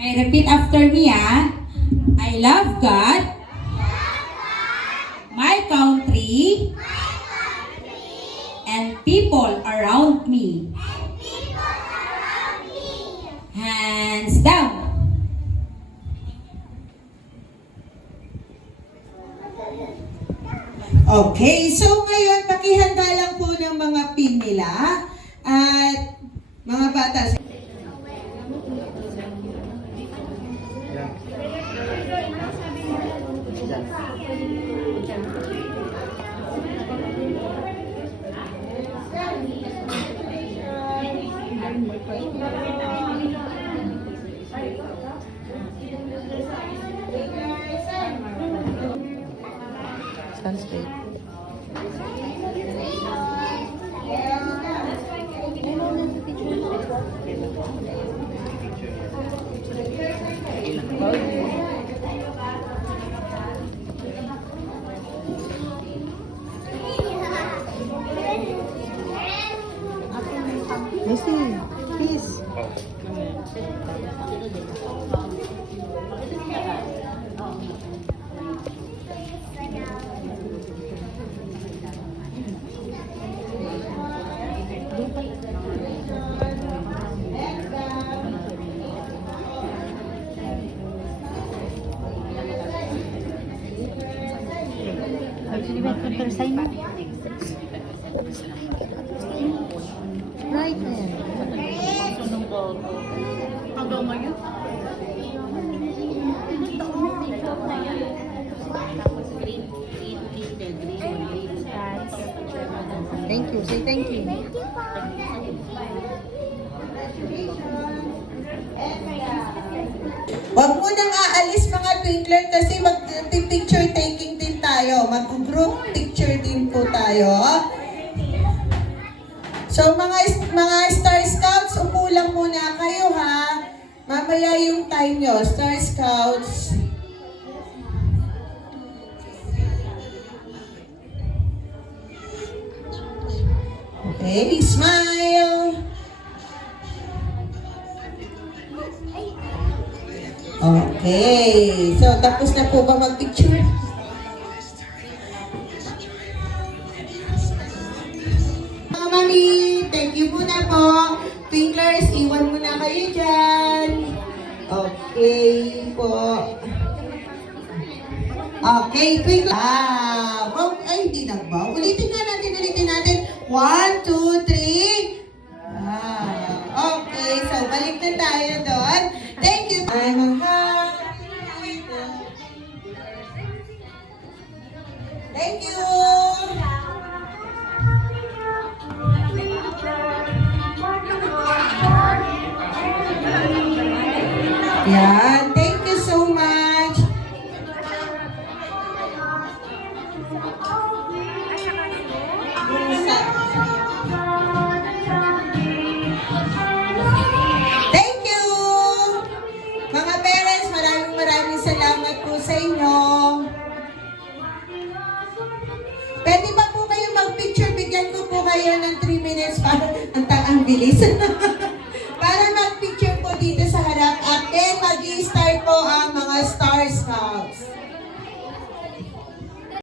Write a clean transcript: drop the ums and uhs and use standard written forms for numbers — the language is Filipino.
Okay, repeat after me, ah. I love God, my country, and people around me. Hands down. Okay, so ngayon pakihanda lang po ng mga pin nila at mga bata. Translate. Missy, please. Right then. Hanggang ngayon? Thank you. Say thank you. Huwag mo nang aalis mga twinkler kasi mag-picture taking din tayo. Mag-group picture din po tayo. So mga Star Scouts, upo lang muna kayo ha. Mamaya yung time nyo, Star Scouts. Okay, smile. Okay, so tapos na po ba mag-picture? Mga mami, thank you muna po. Twinklers, iwan muna kayo dyan. Okay po. Okay, Twinklers. Ay, hindi nagbaw. Ulitin natin. 1, 2, 3. Okay, so balik na tayo doon. Thank you. I'm happy. Thank you. Yan, thank you so much. Thank you. Mga parents, maraming salamat po sa inyo. Pwede ba po kayo mag-picture? Bigyan ko po kayo ng 3 minutes para ang bilis.